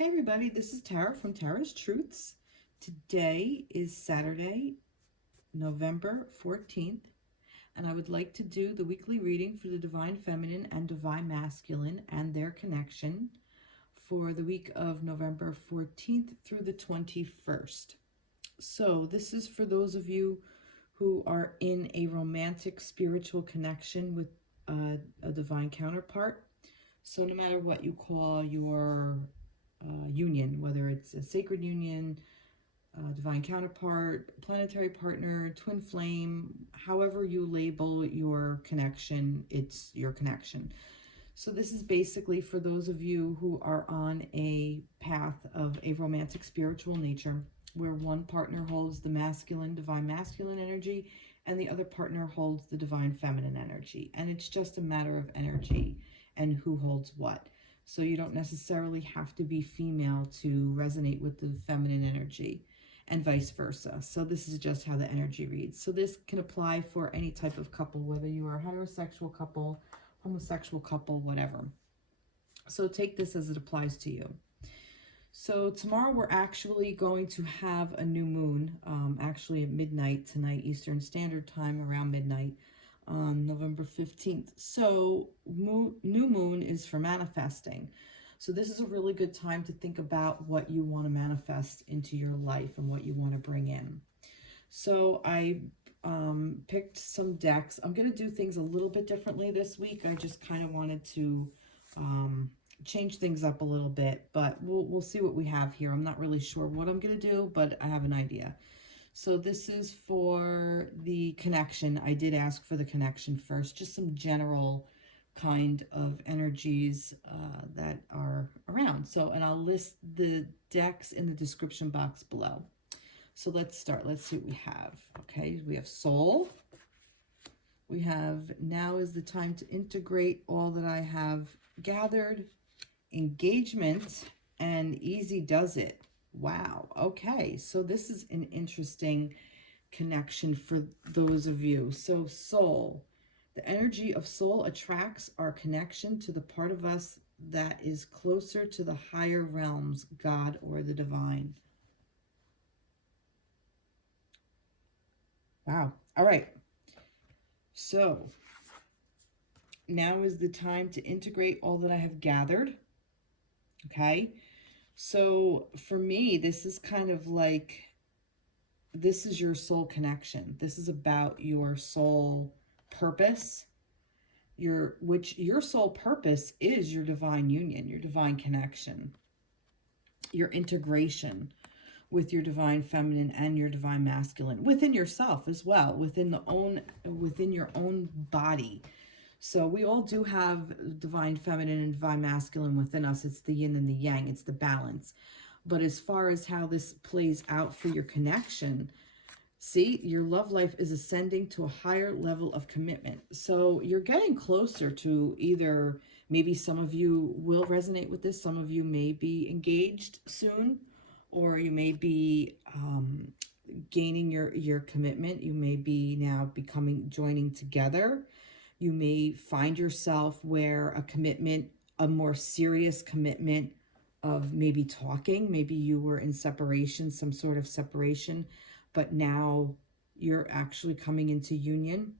Hey everybody, this is Tara from Tara's Truths. Today is Saturday, November 14th, and I would like to do the weekly reading for the Divine Feminine and Divine Masculine and their connection for the week of November 14th through the 21st. So this is for those of you who are in a romantic spiritual connection with a divine counterpart. So no matter what you call your union, whether it's a sacred union, divine counterpart, planetary partner, twin flame, however you label your connection, it's your connection. So this is basically for those of you who are on a path of a romantic spiritual nature where one partner holds the masculine, divine masculine energy and the other partner holds the divine feminine energy. And it's just a matter of energy and who holds what. So you don't necessarily have to be female to resonate with the feminine energy and vice versa. So this is just how the energy reads. So this can apply for any type of couple, whether you are a heterosexual couple, homosexual couple, whatever. So take this as it applies to you. So tomorrow we're actually going to have a new moon, actually at midnight tonight, Eastern Standard Time, around midnight. On November 15th. So new moon is for manifesting. So this is a really good time to think about what you want to manifest into your life and what you want to bring in. So I picked some decks. I'm going to do things a little bit differently this week. I just kind of wanted to change things up a little bit, but we'll see what we have here. I'm not really sure what I'm going to do, but I have an idea. So this is for the connection. I did ask for the connection first, just some general kind of energies that are around. So, and I'll list the decks in the description box below. So let's start. Let's see what we have. Okay, we have soul. We have now is the time to integrate all that I have gathered, engagement, and easy does it. Wow. Okay. So this is an interesting connection for those of you. So soul, the energy of soul attracts our connection to the part of us that is closer to the higher realms, God or the divine. Wow. All right. So now is the time to integrate all that I have gathered. Okay. So for me, this is kind of like, this is your soul connection. This is about your soul purpose, which your soul purpose is your divine union, your divine connection, your integration with your divine feminine and your divine masculine within yourself as well, within your own body. So we all do have divine feminine and divine masculine within us. It's the yin and the yang. It's the balance. But as far as how this plays out for your connection, see, your love life is ascending to a higher level of commitment. So you're getting closer to either, maybe some of you will resonate with this. Some of you may be engaged soon, or you may be gaining your commitment. You may be now joining together. You may find yourself where a commitment, a more serious commitment of maybe talking, maybe you were in separation, some sort of separation, but now you're actually coming into union.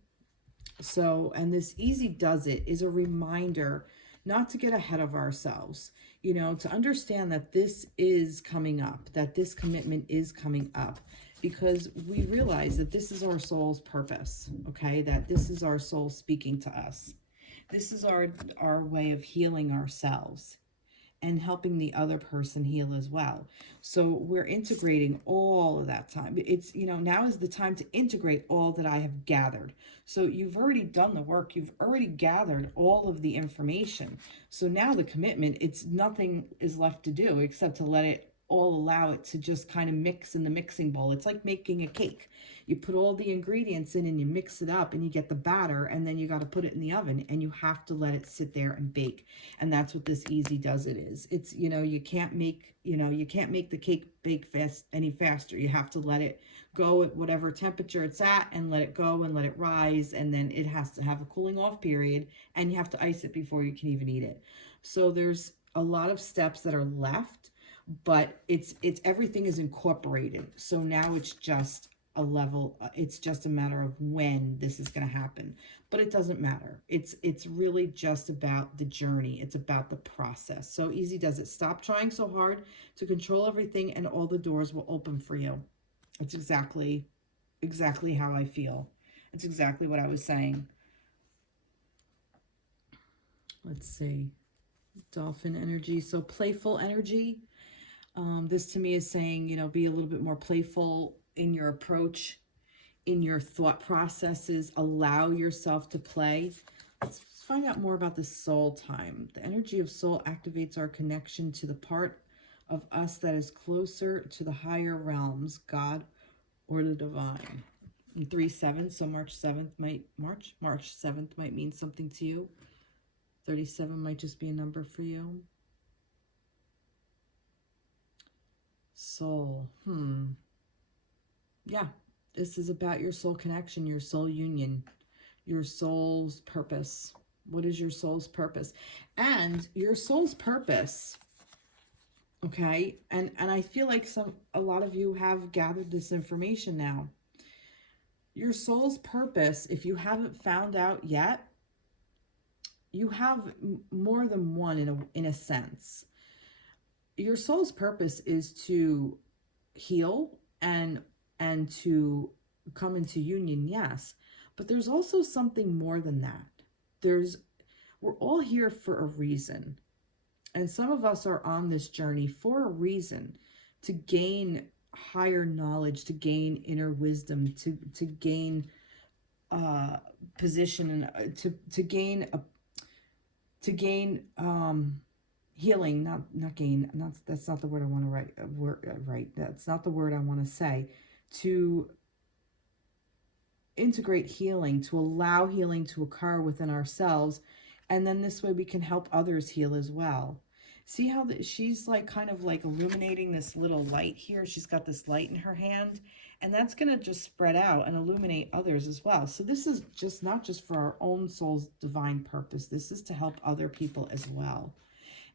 So, and this easy does it is a reminder not to get ahead of ourselves, you know, to understand that this is coming up, that this commitment is coming up. Because we realize that this is our soul's purpose, okay? That this is our soul speaking to us. This is our way of healing ourselves and helping the other person heal as well. So we're integrating all of that time. It's, you know, now is the time to integrate all that I have gathered. So you've already done the work. You've already gathered all of the information. So now the commitment, it's nothing is left to do except to let it all, allow it to just kind of mix in the mixing bowl. It's like making a cake. You put all the ingredients in and you mix it up and you get the batter, and then you got to put it in the oven and you have to let it sit there and bake. And that's what this easy does it is. It's, you know, you can't make the cake bake fast any faster. You have to let it go at whatever temperature it's at and let it go and let it rise, and then it has to have a cooling off period, and you have to ice it before you can even eat it. So there's a lot of steps that are left, but it's everything is incorporated. So now it's just a level, it's just a matter of when this is going to happen, but it doesn't matter. It's really just about the journey. It's about the process. So easy does it. Stop trying so hard to control everything, and all the doors will open for you. It's exactly how I feel. It's exactly what I was saying. Let's see. Dolphin energy. So playful energy. This to me is saying, you know, be a little bit more playful in your approach, in your thought processes. Allow yourself to play. Let's find out more about the soul time. The energy of soul activates our connection to the part of us that is closer to the higher realms, God or the divine. And 3-7, so March 7th might mean something to you. 37 might just be a number for you. Soul. Yeah, this is about your soul connection, your soul union, your soul's purpose. What is your soul's purpose? And your soul's purpose, okay? And I feel like a lot of you have gathered this information now. Your soul's purpose, if you haven't found out yet, you have more than one in a sense. Your soul's purpose is to heal and to come into union, yes. But there's also something more than that. We're all here for a reason. And some of us are on this journey for a reason, to gain higher knowledge, to gain inner wisdom, to gain position, and to gain healing, that's not the word I want to write. That's not the word I want to say. To integrate healing, to allow healing to occur within ourselves, and then this way we can help others heal as well. See how she's like kind of like illuminating this little light here. She's got this light in her hand, and that's going to just spread out and illuminate others as well. So this is just not just for our own soul's divine purpose. This is to help other people as well.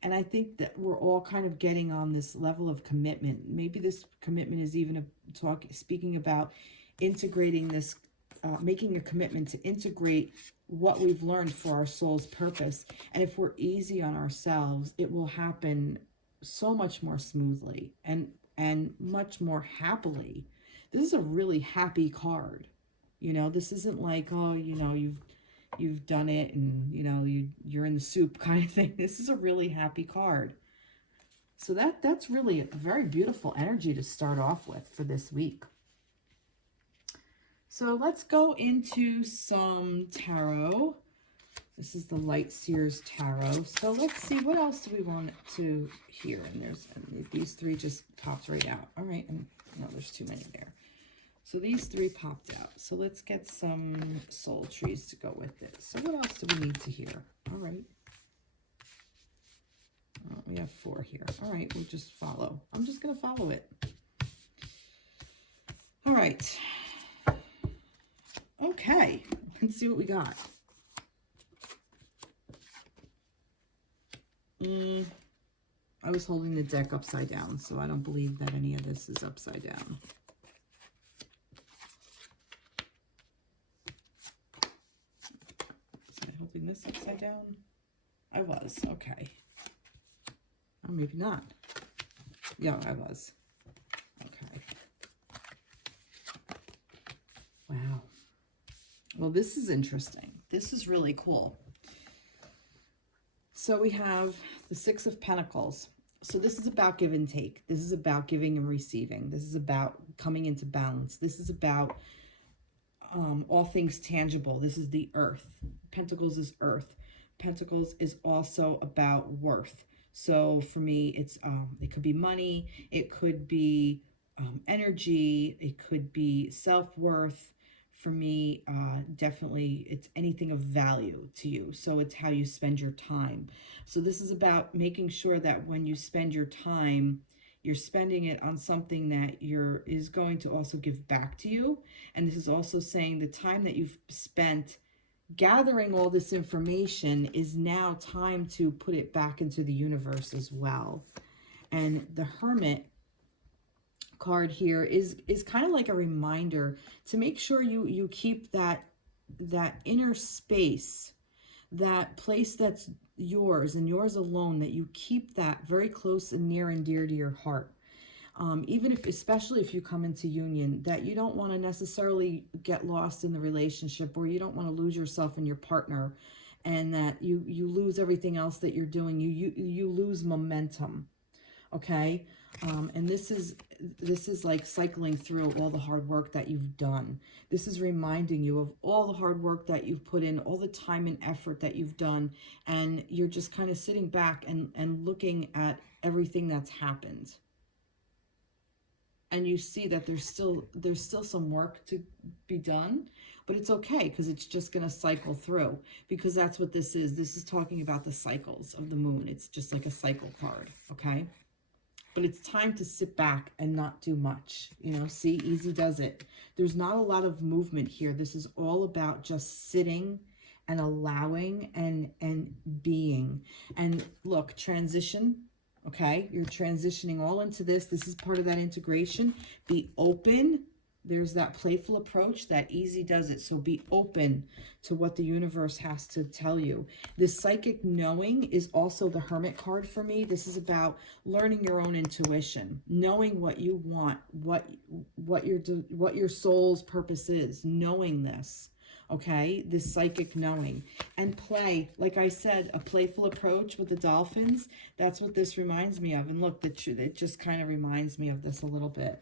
And I think that we're all kind of getting on this level of commitment. Maybe this commitment is even speaking about integrating this, making a commitment to integrate what we've learned for our soul's purpose. And if we're easy on ourselves, it will happen so much more smoothly and much more happily. This is a really happy card. You know, this isn't like, oh, you know, you've done it and, you know, you're in the soup kind of thing. This is a really happy card. So that's really a very beautiful energy to start off with for this week. So let's go into some tarot. This is the Light Seers Tarot. So let's see, what else do we want to hear? And these three just popped right out. All right, and no, there's too many there. So these three popped out. So let's get some soul trees to go with it. So what else do we need to hear? All right. We have 4 here. All right, we'll just follow. I'm just going to follow it. All right. Okay, let's see what we got. I was holding the deck upside down, so I don't believe that any of this is upside down. Was I holding this upside down? I was, okay. Oh, maybe not. Yeah, I was. Okay. Wow. Well, this is interesting. This is really cool. So we have the 6 of Pentacles. So this is about give and take. This is about giving and receiving. This is about coming into balance. This is about all things tangible. This is the earth. Pentacles is earth. Pentacles is also about worth. So for me, it could be money. It could be energy. It could be self-worth. For me, definitely it's anything of value to you. So it's how you spend your time. So this is about making sure that when you spend your time, you're spending it on something that is going to also give back to you. And this is also saying the time that you've spent gathering all this information is now time to put it back into the universe as well. And the Hermit card here is kind of like a reminder to make sure you keep that inner space, that place that's yours and yours alone, that you keep that very close and near and dear to your heart. Even if, especially if you come into union, that you don't want to necessarily get lost in the relationship, or you don't want to lose yourself in your partner, and that you lose everything else that you're doing. You lose momentum. Okay. And this is like cycling through all the hard work that you've done. This is reminding you of all the hard work that you've put in, all the time and effort that you've done, and you're just kind of sitting back and looking at everything that's happened. And you see that there's still some work to be done, but it's okay, because it's just going to cycle through, because that's what this is. This is talking about the cycles of the moon. It's just like a cycle card, okay? But it's time to sit back and not do much. You know, see, easy does it. There's not a lot of movement here. This is all about just sitting and allowing and being. And look, transition. Okay, you're transitioning all into this. This is part of that integration. Be open. There's that playful approach, that easy does it. So be open to what the universe has to tell you. This psychic knowing is also the Hermit card for me. This is about learning your own intuition, knowing what you want, what your soul's purpose is, knowing this. Okay, this psychic knowing. And play, like I said, a playful approach with the dolphins. That's what this reminds me of. And look, it just kind of reminds me of this a little bit.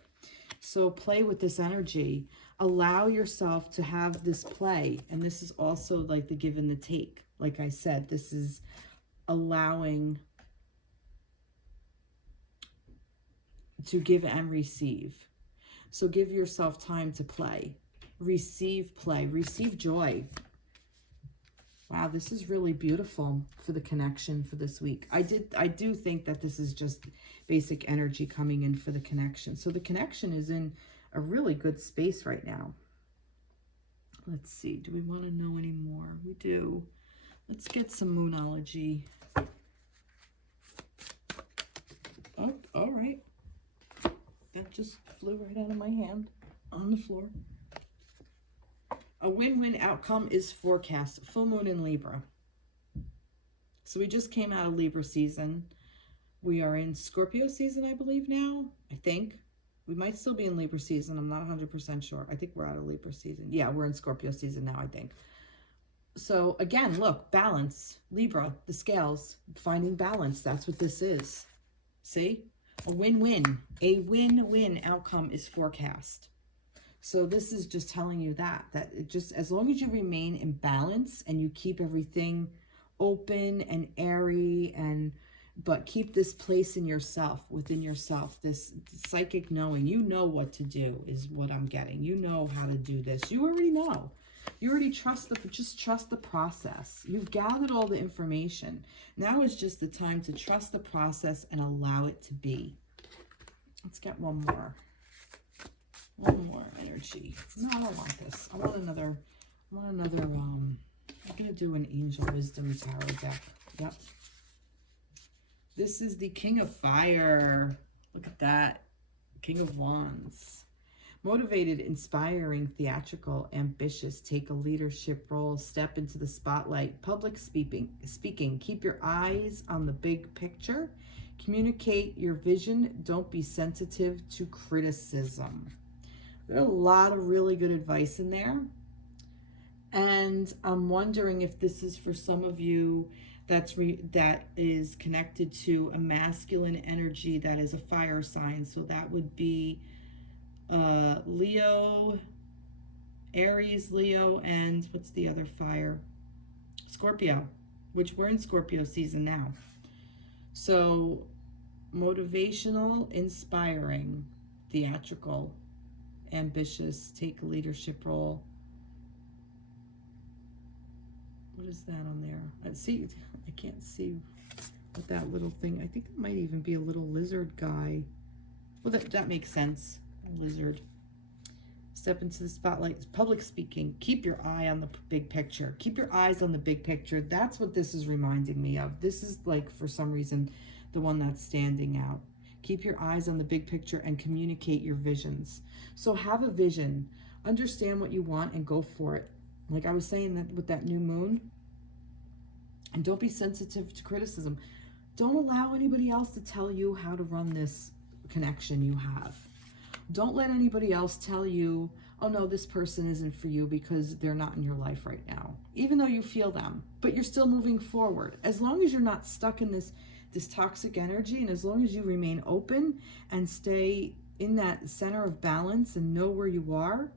So play with this energy. Allow yourself to have this play. And this is also like the give and the take. Like I said, this is allowing to give and receive. So give yourself time to play. Receive play. Receive joy. Wow, this is really beautiful for the connection for this week. I do think that this is just basic energy coming in for the connection. So the connection is in a really good space right now. Let's see. Do we want to know any more? We do. Let's get some Moonology. Oh, all right. That just flew right out of my hand on the floor. A win-win outcome is forecast. Full moon in Libra. So we just came out of Libra season. We are in Scorpio season, I believe now. I think. We might still be in Libra season. I'm not 100% sure. I think we're out of Libra season. Yeah, we're in Scorpio season now, I think. So again, look, balance. Libra, the scales, finding balance. That's what this is. See? A win-win. A win-win outcome is forecast. So this is just telling you that it just, as long as you remain in balance and you keep everything open and airy, but keep this place in yourself, within yourself, this psychic knowing, you know what to do is what I'm getting. You know how to do this. You already know. You already just trust the process. You've gathered all the information. Now is just the time to trust the process and allow it to be. Let's get one more. One more energy. No, I don't want this. I want another, I'm going to do an Angel Wisdom Tarot deck. Yep. This is the King of Fire. Look at that. King of Wands. Motivated, inspiring, theatrical, ambitious, take a leadership role, step into the spotlight, public speaking. Keep your eyes on the big picture. Communicate your vision. Don't be sensitive to criticism. There's a lot of really good advice in there. And I'm wondering if this is for some of you that is connected to a masculine energy that is a fire sign. So that would be Leo, Aries, Leo, and what's the other fire? Scorpio, which we're in Scorpio season now. So motivational, inspiring, theatrical, ambitious, take a leadership role. What is that on there? I can't see what that little thing, I think it might even be a little lizard guy. Well, that makes sense. A lizard. Step into the spotlight. Public speaking. Keep your eye on the big picture. Keep your eyes on the big picture. That's what this is reminding me of. This is like, for some reason, the one that's standing out. Keep your eyes on the big picture and communicate your visions. So have a vision, understand what you want and go for it. Like I was saying that with that new moon, and don't be sensitive to criticism. Don't allow anybody else to tell you how to run this connection you have. Don't let anybody else tell you, oh no, this person isn't for you because they're not in your life right now. Even though you feel them, but you're still moving forward. As long as you're not stuck in this toxic energy, and as long as you remain open and stay in that center of balance and know where you are,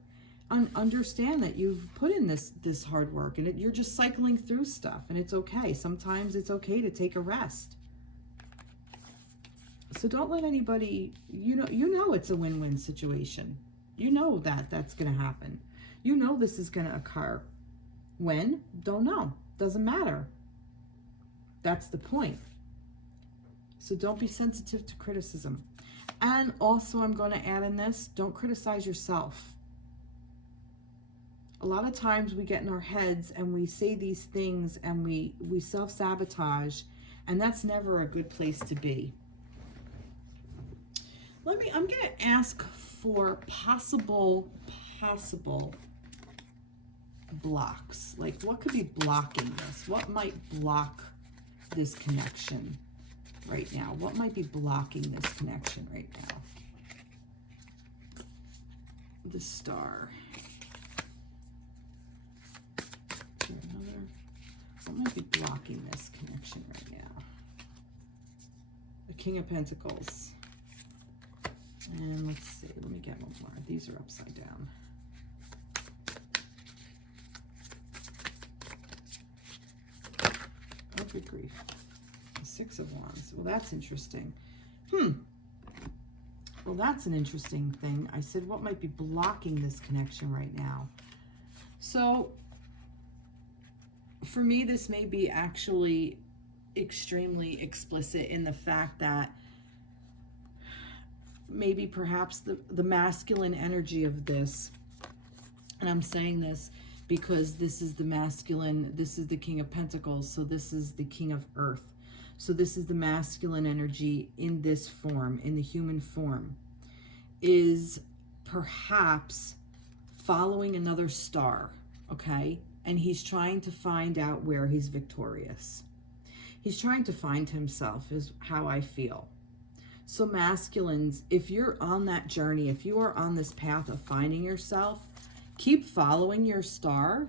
understand that you've put in this hard work, and you're just cycling through stuff, and it's okay. Sometimes it's okay to take a rest. So don't let anybody, you know it's a win-win situation. You know that that's going to happen. You know this is going to occur. When? Don't know. Doesn't matter. That's the point. So don't be sensitive to criticism. And also I'm going to add in this, don't criticize yourself. A lot of times we get in our heads and we say these things and we self-sabotage, and that's never a good place to be. I'm going to ask for possible blocks. Like, what could be blocking this? What might block this connection right now? What might be blocking this connection right now? The Star. What might be blocking this connection right now? The King of Pentacles. And let's see, let me get one more. These are upside down. Oh, good grief. The Six of Wands. Well, that's interesting. Well, that's an interesting thing. I said, what might be blocking this connection right now? So, for me, this may be actually extremely explicit in the fact that maybe perhaps the masculine energy of this, and I'm saying this because this is the masculine, this is the King of Pentacles, so this is the King of Earth. So this is the masculine energy in this form, in the human form, is perhaps following another star, okay? And he's trying to find out where he's victorious. He's trying to find himself, is how I feel. So masculines, if you're on that journey, if you are on this path of finding yourself, keep following your star,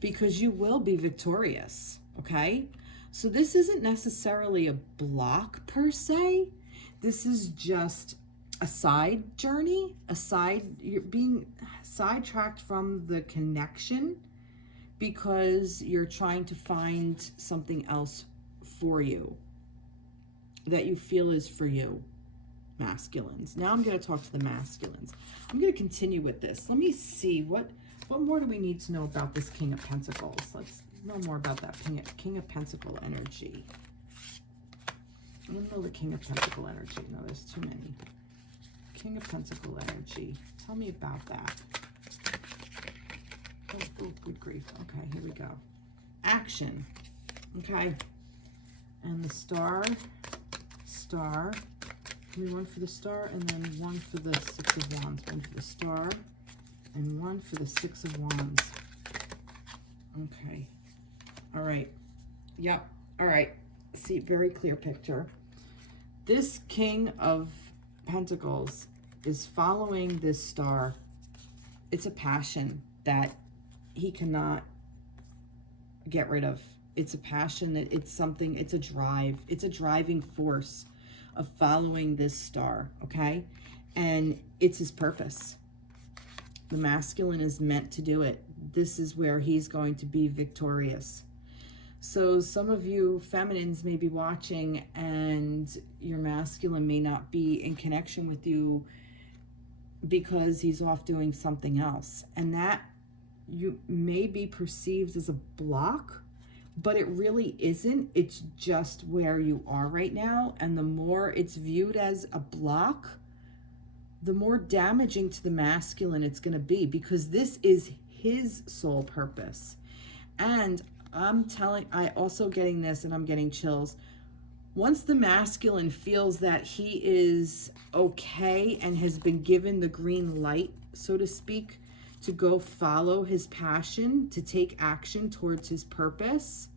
because you will be victorious, okay? So this isn't necessarily a block per se. This is just a side journey, you're being sidetracked from the connection because you're trying to find something else for you that you feel is for you, masculines. Now I'm going to talk to the masculines. I'm going to continue with this. Let me see, what more do we need to know about this King of Pentacles? Let's know more about that King of Pentacle energy. I don't know the King of Pentacle energy. No, there's too many. King of Pentacle energy. Tell me about that. Oh, good grief. Okay, here we go. Action. Okay. And the Star. Give me one for the Star and then one for the Six of Wands. One for the Star and one for the Six of Wands. Okay. All right. Yep. All right. See, very clear picture. This King of Pentacles is following this Star. It's a passion that he cannot get rid of. It's a passion that it's something, it's a drive. It's a driving force of following this Star, okay? And it's his purpose. The masculine is meant to do it. This is where he's going to be victorious. So some of you feminines may be watching and your masculine may not be in connection with you because he's off doing something else. And that you may be perceived as a block, but it really isn't. It's just where you are right now. And the more it's viewed as a block, the more damaging to the masculine it's going to be, because this is his sole purpose. And I also getting this, and I'm getting chills. Once the masculine feels that he is okay and has been given the green light, so to speak, to go follow his passion, to take action towards his purpose,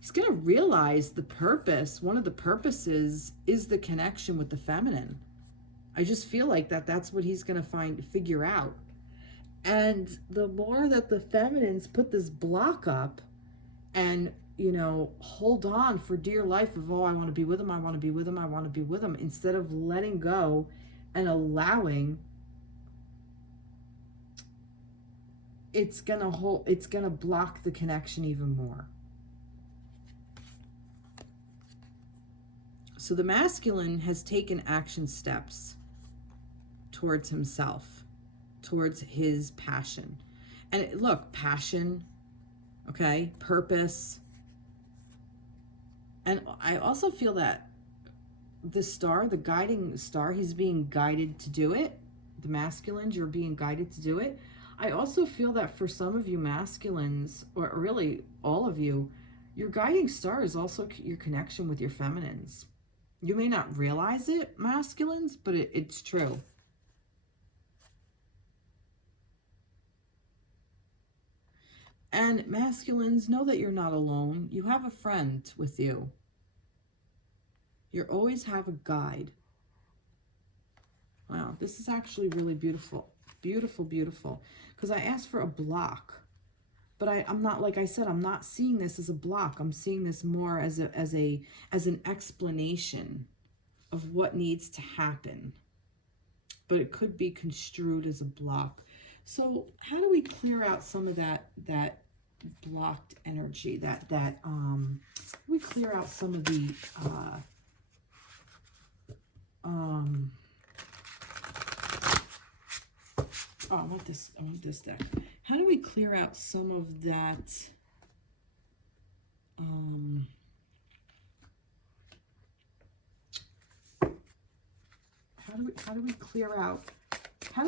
he's going to realize the purpose, one of the purposes is the connection with the feminine. I just feel like that's what he's going to figure out. And the more that the feminines put this block up and, you know, hold on for dear life of, oh, I want to be with him, I want to be with him, I want to be with him, instead of letting go and allowing, it's going to block the connection even more. So the masculine has taken action steps towards himself, towards his passion. And look, passion, okay, purpose. And I also feel that the star, the guiding star, he's being guided to do it. The masculines, you're being guided to do it. I also feel that for some of you masculines, or really all of you, your guiding star is also your connection with your feminines. You may not realize it, masculines, but it's true. And masculines, know that you're not alone. You have a friend with you. You always have a guide. Wow, this is actually really beautiful. Beautiful, beautiful. Because I asked for a block. But I'm not, like I said, I'm not seeing this as a block. I'm seeing this more as an explanation of what needs to happen. But it could be construed as a block. So how do we clear out some of that blocked energy? We clear out some of the I want this deck. How do we clear out some of that how do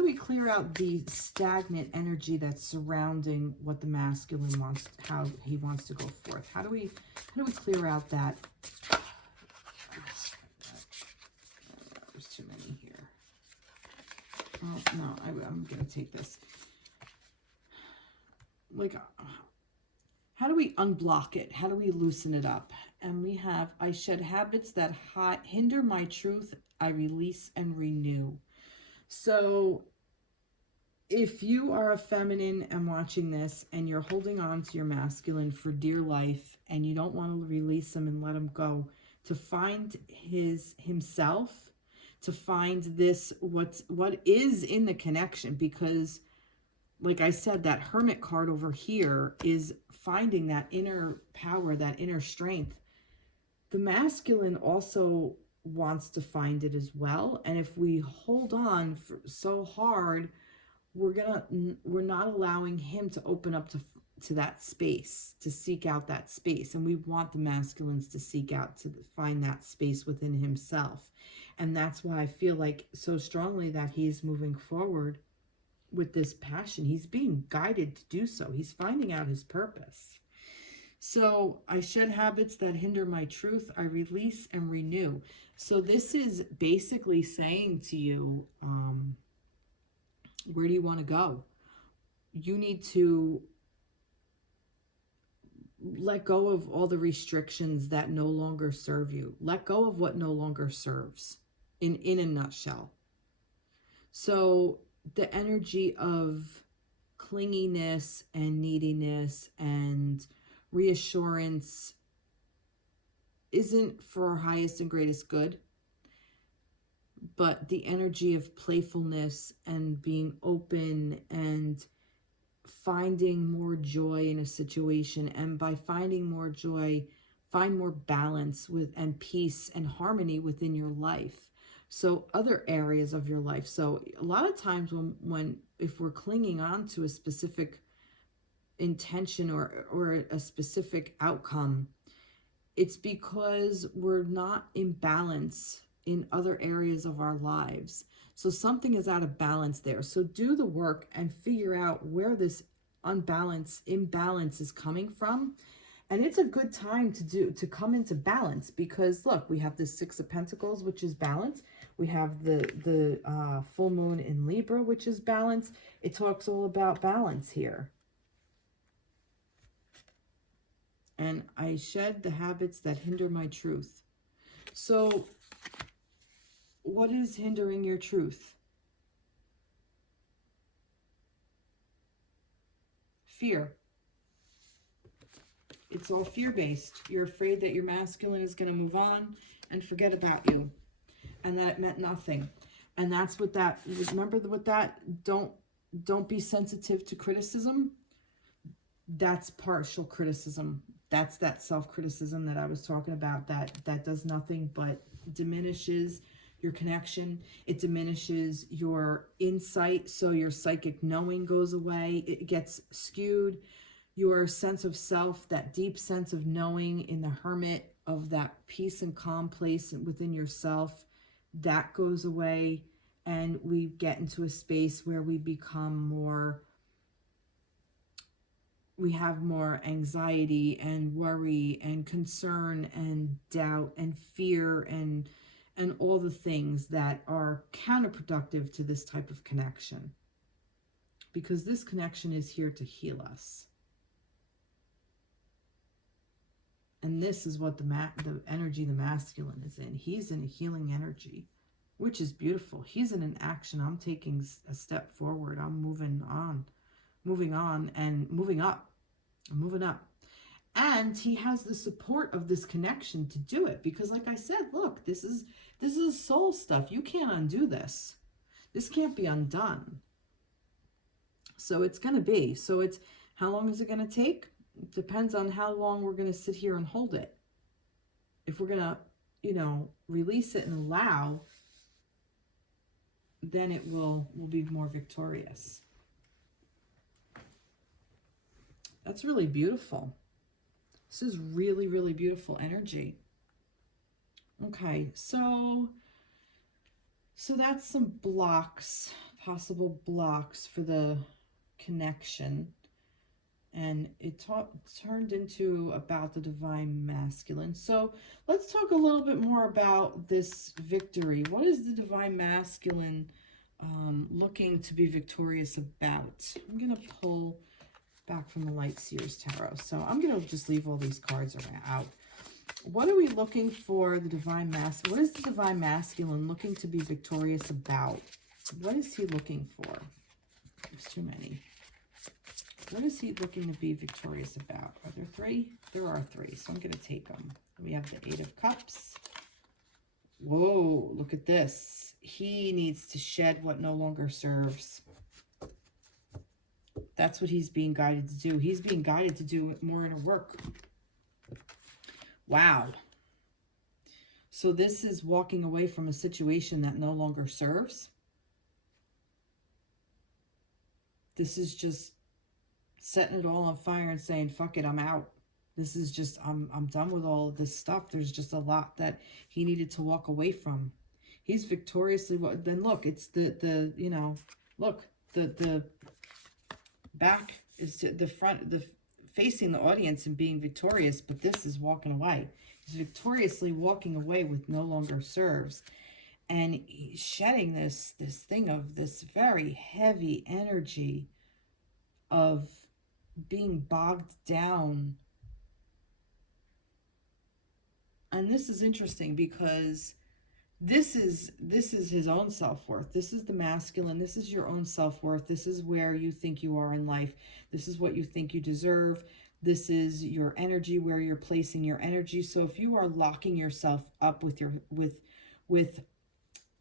we clear out the stagnant energy that's surrounding what the masculine wants, how he wants to go forth? How do we clear out that? There's too many here. Oh no, I'm gonna take this. Like, how do we unblock it? How do we loosen it up? And we have, I shed habits that hinder my truth. I release and renew. So if you are a feminine and watching this and you're holding on to your masculine for dear life and you don't want to release him and let him go, to find himself, to find this, what is in the connection, because like I said, that Hermit card over here is finding that inner power, that inner strength. The masculine also wants to find it as well. And if we hold on so hard, we're not allowing him to open up to that space, to seek out that space. And we want the masculines to seek out, to find that space within himself. And that's why I feel like so strongly that he's moving forward with this passion. He's being guided to do so. He's finding out his purpose. So I shed habits that hinder my truth. I release and renew. So this is basically saying to you, where do you want to go? You need to let go of all the restrictions that no longer serve you. Let go of what no longer serves, in a nutshell. So the energy of clinginess and neediness and reassurance isn't for our highest and greatest good, but the energy of playfulness and being open and finding more joy in a situation, and by finding more joy, find more balance and peace and harmony within your life. So other areas of your life. So a lot of times if we're clinging on to a specific intention or a specific outcome, it's because we're not in balance in other areas of our lives. So something is out of balance there. So do the work and figure out where this imbalance is coming from, And it's a good time to come into balance, because look, we have the Six of Pentacles, which is balance. We have the full moon in Libra, which is balance. It talks all about balance here. And I shed the habits that hinder my truth. So what is hindering your truth? Fear. It's all fear-based. You're afraid that your masculine is going to move on and forget about you, and that it meant nothing. And that's what that, remember what that, don't be sensitive to criticism. That's partial criticism. That's that self-criticism that I was talking about, that does nothing but diminishes your connection. It diminishes your insight, so your psychic knowing goes away. It gets skewed. Your sense of self, that deep sense of knowing in the hermit, of that peace and calm place within yourself, that goes away. And we get into a space where we become more, we have more anxiety and worry and concern and doubt and fear and all the things that are counterproductive to this type of connection. Because this connection is here to heal us. And this is what the energy the masculine is in. He's in a healing energy, which is beautiful. He's in an action. I'm taking a step forward. I'm moving on and moving up. I'm moving up. And he has the support of this connection to do it. Because like I said, look, this is soul stuff. You can't undo this. This can't be undone. So it's going to be. So it's, how long is it going to take? It depends on how long we're going to sit here and hold it. If we're going to, you know, release it and allow, then it will be more victorious. That's really beautiful. This is really, really beautiful energy. Okay, so that's some blocks, possible blocks for the connection. And it turned into about the divine masculine. So let's talk a little bit more about this victory. What is the divine masculine looking to be victorious about? I'm going to pull back from the Light Seers Tarot. So I'm going to just leave all these cards out. What are we looking for the divine masculine? What is the divine masculine looking to be victorious about? What is he looking for? There's too many. What is he looking to be victorious about? Are there three? There are three, so I'm going to take them. We have the Eight of Cups. Whoa, look at this. He needs to shed what no longer serves. That's what he's being guided to do. He's being guided to do more inner work. Wow. So this is walking away from a situation that no longer serves. This is just setting it all on fire and saying, fuck it, I'm out. This is just, I'm done with all of this stuff. There's just a lot that he needed to walk away from. He's victoriously, then look, it's the you know, look, the back is to the front, facing the audience and being victorious, but this is walking away. He's victoriously walking away with no longer serves. And he's shedding this thing of this very heavy energy of being bogged down. And this is interesting because this is his own self-worth. This is the masculine. This is your own self-worth. This is where you think you are in life. This is what you think you deserve. This is your energy, where you're placing your energy. So if you are locking yourself up with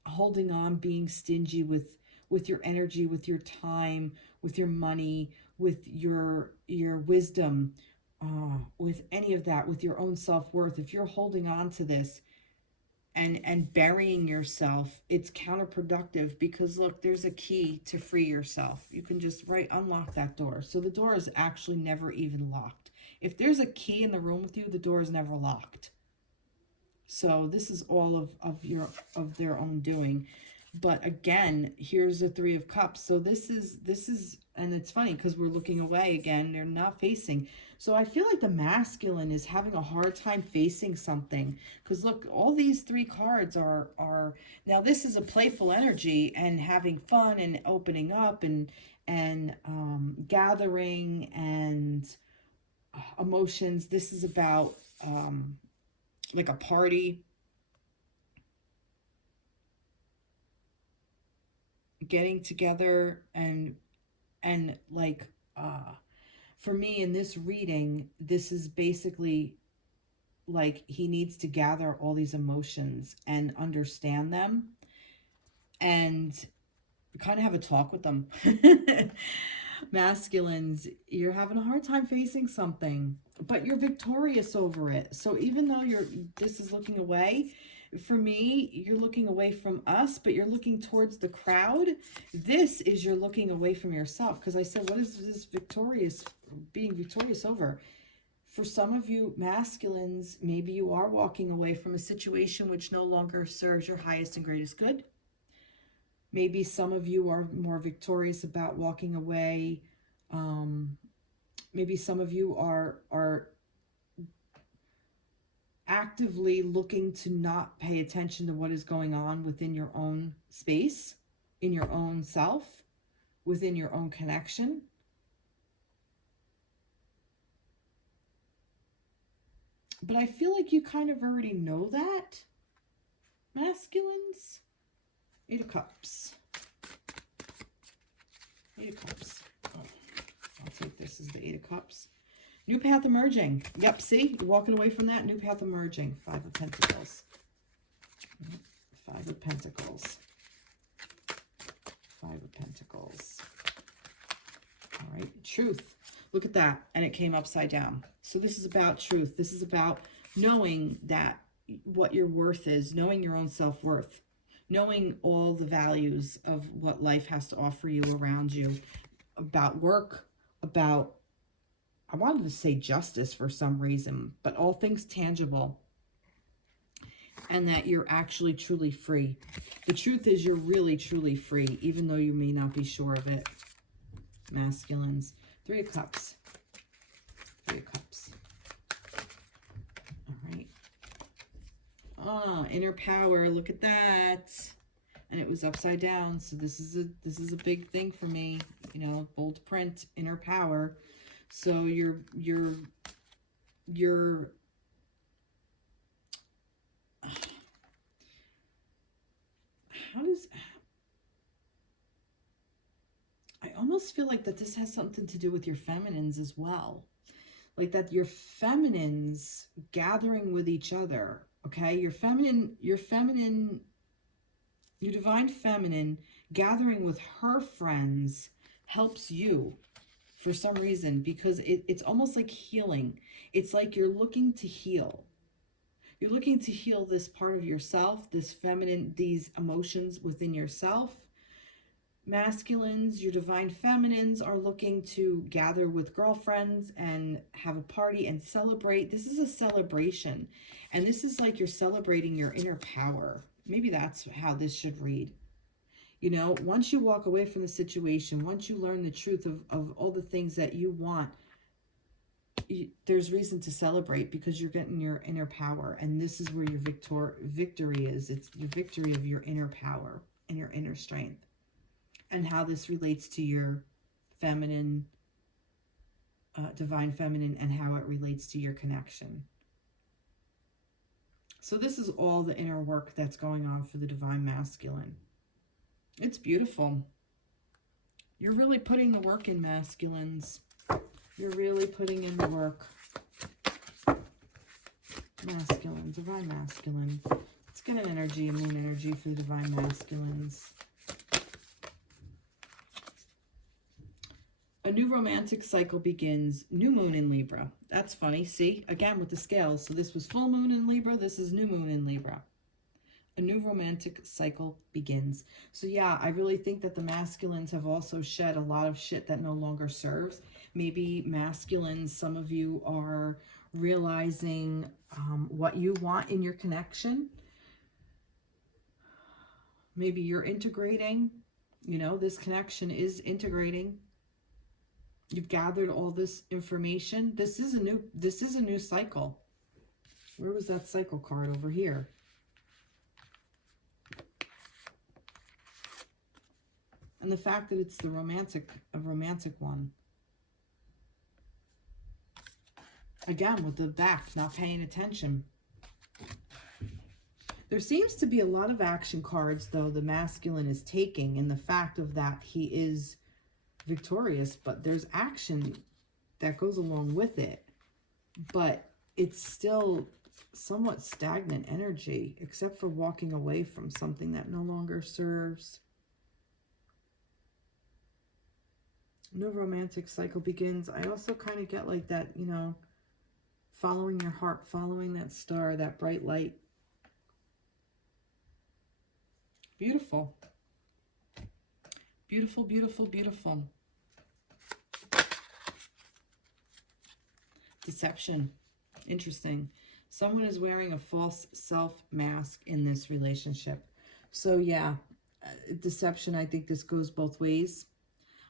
holding on, being stingy with your energy, with your time, with your money, with your wisdom, with any of that, with your own self-worth, if you're holding on to this and burying yourself, it's counterproductive, because look, there's a key to free yourself. You can just unlock that door. So the door is actually never even locked. If there's a key in the room with you, the door is never locked. So this is all of their own doing. But again, here's the Three of Cups. So this is, and it's funny because we're looking away again. They're not facing. So I feel like the masculine is having a hard time facing something. Because look, all these three cards are, now this is a playful energy and having fun and opening up and gathering and emotions. This is about like a party. Getting together and like for me in this reading, this is basically like he needs to gather all these emotions and understand them and kind of have a talk with them. Masculines, you're having a hard time facing something, but you're victorious over it. So even though this is looking away, for me, you're looking away from us, but you're looking towards the crowd. This is you're looking away from yourself. Because I said, what is this being victorious over? For some of you masculines, maybe you are walking away from a situation which no longer serves your highest and greatest good. Maybe some of you are more victorious about walking away. Maybe some of you are actively looking to not pay attention to what is going on within your own space, in your own self, within your own connection. But I feel like you kind of already know that, masculines. Eight of Cups. Eight of Cups. Oh, I'll take this as the Eight of Cups. New path emerging. Yep, see? You're walking away from that. New path emerging. Five of Pentacles. Five of Pentacles. Five of Pentacles. All right. Truth. Look at that. And it came upside down. So this is about truth. This is about knowing that what your worth is. Knowing your own self-worth. Knowing all the values of what life has to offer you around you. About work. About, I wanted to say justice for some reason, but all things tangible, and that you're actually truly free. The truth is you're really truly free, even though you may not be sure of it. Masculines. Three of Cups. Three of Cups. All right. Oh, inner power. Look at that. And it was upside down. So this is a big thing for me. You know, bold print, inner power. So you're I almost feel like that this has something to do with your feminines as well. Like that your feminines gathering with each other, okay? Your divine feminine gathering with her friends helps you for some reason, because it's almost like healing. It's like you're looking to heal. You're looking to heal this part of yourself, this feminine, these emotions within yourself. Masculines, your divine feminines are looking to gather with girlfriends and have a party and celebrate. This is a celebration. And this is like you're celebrating your inner power. Maybe that's how this should read. You know, once you walk away from the situation, once you learn the truth of all the things that you want, there's reason to celebrate because you're getting your inner power. And this is where your victory is. It's your victory of your inner power and your inner strength. And how this relates to your feminine, divine feminine, and how it relates to your connection. So this is all the inner work that's going on for the divine masculine. It's beautiful. You're really putting the work in, masculines. You're really putting in the work. Masculine, divine masculine. Let's get an energy, a moon energy for the divine masculines. A new romantic cycle begins. New moon in Libra. That's funny. See, again with the scales. So this was full moon in Libra. This is new moon in Libra. A new romantic cycle begins. So yeah, I really think that the masculines have also shed a lot of shit that no longer serves. Maybe masculines, some of you are realizing what you want in your connection. Maybe you're integrating, you know, this connection is integrating. You've gathered all this information. This is a new cycle. Where was that cycle card? Over here. And the fact that it's a romantic one. Again, with the back, not paying attention. There seems to be a lot of action cards, though, the masculine is taking, in the fact of that he is victorious, but there's action that goes along with it. But it's still somewhat stagnant energy, except for walking away from something that no longer serves. New romantic cycle begins. I also kind of get like that, you know, following your heart, following that star, that bright light. Beautiful. Beautiful, beautiful, beautiful. Deception. Interesting. Someone is wearing a false self mask in this relationship. So yeah, deception, I think this goes both ways.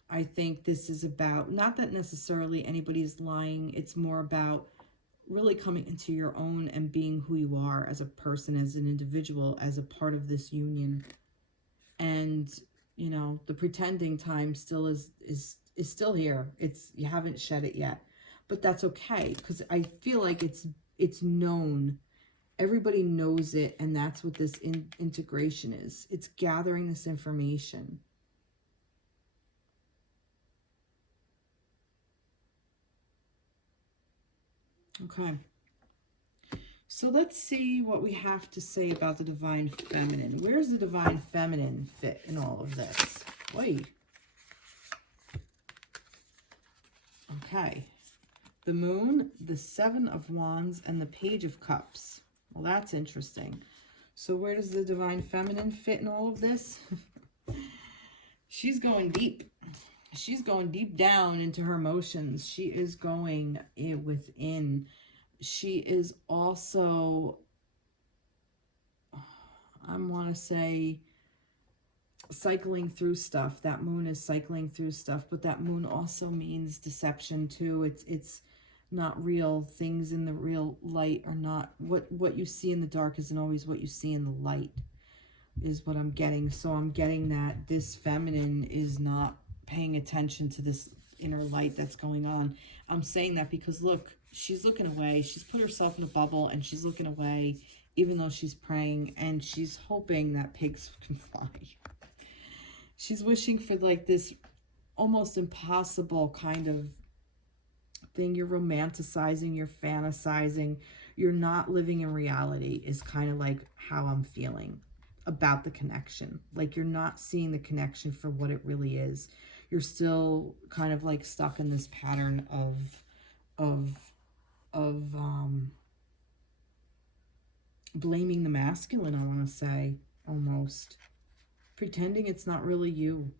I think this is about, not that necessarily anybody is lying, it's more about really coming into your own and being who you are as a person, as an individual, as a part of this union. And, you know, the pretending time still is still here. You haven't shed it yet. But that's okay, because I feel like it's known. Everybody knows it, and that's what this integration is. It's gathering this information. Okay. So let's see what we have to say about the Divine Feminine. Where's the Divine Feminine fit in all of this? Wait. Okay. The Moon, the Seven of Wands, and the Page of Cups. Well, that's interesting. So where does the Divine Feminine fit in all of this? She's going deep. She's going deep down into her emotions. She is going within. She is also, I want to say, cycling through stuff. That moon is cycling through stuff, but that moon also means deception too. It's not real. Things in the real light are not, what you see in the dark isn't always what you see in the light, is what I'm getting. So I'm getting that this feminine is not paying attention to this inner light that's going on. I'm saying that because look, she's looking away. She's put herself in a bubble and she's looking away, even though she's praying, and she's hoping that pigs can fly. She's wishing for like this almost impossible kind of thing. You're romanticizing, you're fantasizing, you're not living in reality, is kind of like how I'm feeling about the connection. Like you're not seeing the connection for what it really is. You're still kind of like stuck in this pattern of blaming the masculine, I want to say, almost. Pretending it's not really you.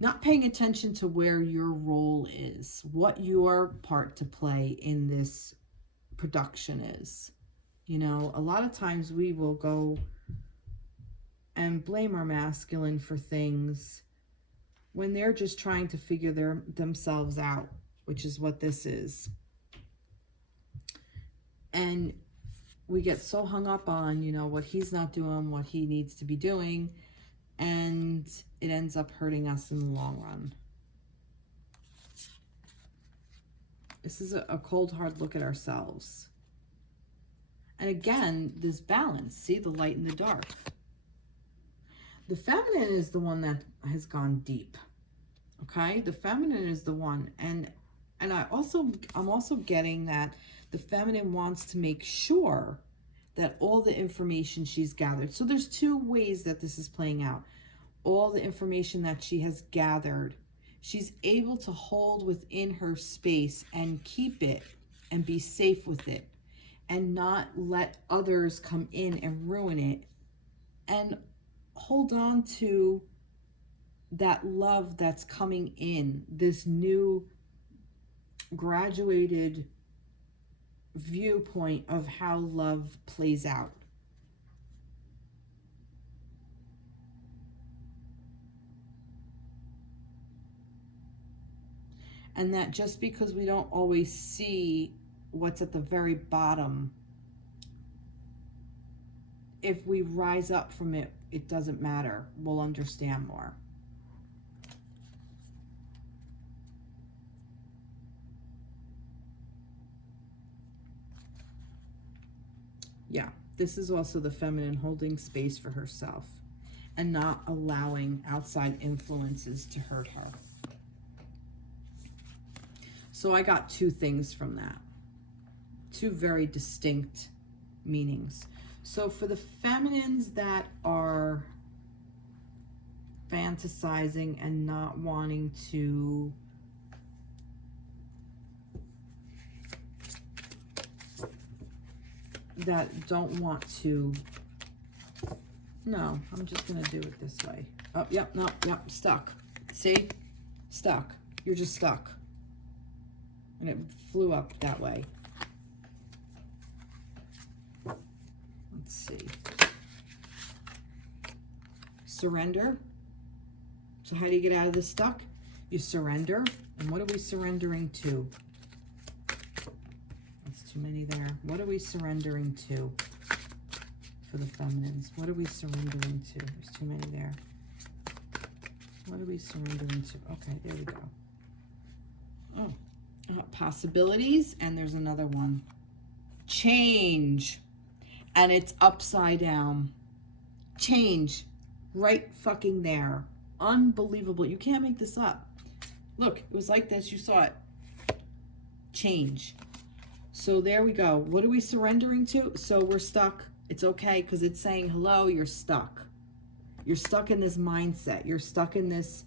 Not paying attention to where your role is, what your part to play in this production is. You know, a lot of times we will go and blame our masculine for things when they're just trying to figure themselves out, which is what this is. And we get so hung up on, you know, what he's not doing, what he needs to be doing, and it ends up hurting us in the long run. This is a cold, hard look at ourselves. And again, this balance, see the light and the dark. The feminine is the one that has gone deep. Okay, the feminine is the one, and I'm also getting that the feminine wants to make sure that all the information she's gathered. So there's two ways that this is playing out. All the information that she has gathered, she's able to hold within her space and keep it and be safe with it and not let others come in and ruin it, and hold on to that love that's coming in, this new graduated viewpoint of how love plays out. And that just because we don't always see what's at the very bottom, if we rise up from it, it doesn't matter. We'll understand more. Yeah, this is also the feminine holding space for herself and not allowing outside influences to hurt her. So I got two things from that. Two very distinct meanings. So for the feminines that are fantasizing and not wanting to don't want to, no, I'm just going to do it this way. Oh, yep, no, yep, stuck. See? Stuck. You're just stuck. And it flew up that way. Let's see. Surrender. So how do you get out of this stuck? You surrender. And what are we surrendering to? That's too many there. What are we surrendering to for the feminines? What are we surrendering to? There's too many there. What are we surrendering to? Okay, there we go. Oh. Possibilities, and there's another one. Change. And it's upside down. Change. Right fucking there. Unbelievable. You can't make this up. Look, it was like this. You saw it. Change. So there we go. What are we surrendering to? So we're stuck. It's okay because it's saying, hello, you're stuck. You're stuck in this mindset. You're stuck in this